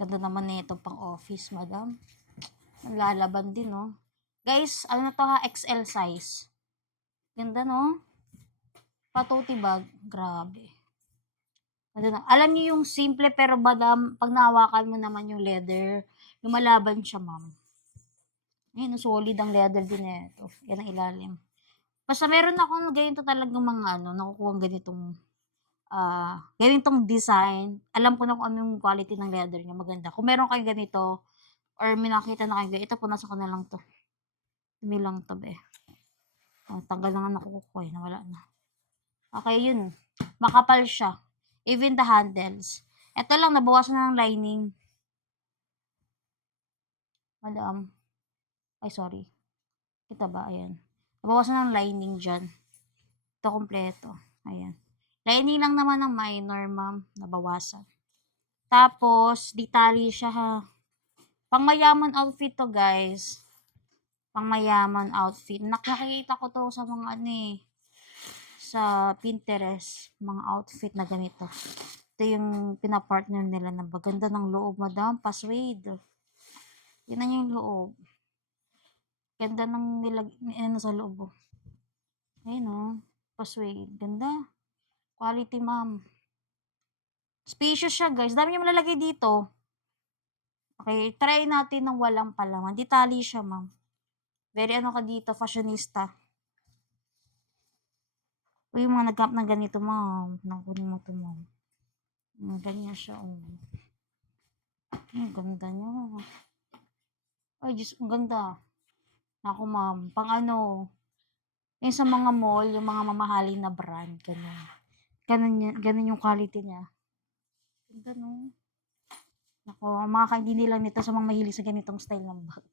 Ganda naman nito pang office, madam. Ang lalaban din, no? Guys, ano na to ha? XL size. Ganda, no? Patote bag. Grabe. Alam niyo yung simple pero madam, pag nahawakan mo naman yung leather, lumalaban siya, ma'am. Ayun, solid ang leather din nito. Yan ang ilalim. Basta meron akong ganito talagang mga nakukuha ganitong ganitong design. Alam ko na kung anong quality ng leather niya, maganda. Kung meron kayong ganito or may nakita na kayong ganito, ito punasan ko na lang 'to. Dumi lang 'to, be. Tanggal na nga nakukuha, nawala na. Okay, yun. Makapal siya. Even the handles. Ito lang, nabawasan na ng lining. Madam. Ay, sorry. Kita ba? Ayan. Nabawasan ng lining dyan. Ito kompleto. Ayan. Lining lang naman ng minor, ma'am. Nabawasan. Tapos, detalye siya ha. Pangmayaman outfit to, guys. Pangmayaman outfit. Nakikita ko to sa mga sa Pinterest. Mga outfit na ganito. Ito yung pinapartner nila na maganda ng loob, madam. Pa-suede. Yun na yung loob. Ganda ng sa loob. Oh. Ayun oh. Pa-suede. Ganda. Quality, ma'am. Spacious siya, guys. Dami yung malalagay dito. Okay, try natin ng walang palaman. Detalye siya, ma'am. Very ka dito, fashionista. Uy, yung mga nag-camp ng ganito, ma'am. Nakunin mo to, ma'am. Ganyan siya, oh. Ang ganda niya. Ay, Diyos, ang ganda. Naku, ma'am. Pang yung sa mga mall, yung mga mamahalin na brand, ganun. Ganun yung quality niya. Ganda, no? Naku, makakaintindi lang nito sa mga mahilig sa ganitong style ng bag.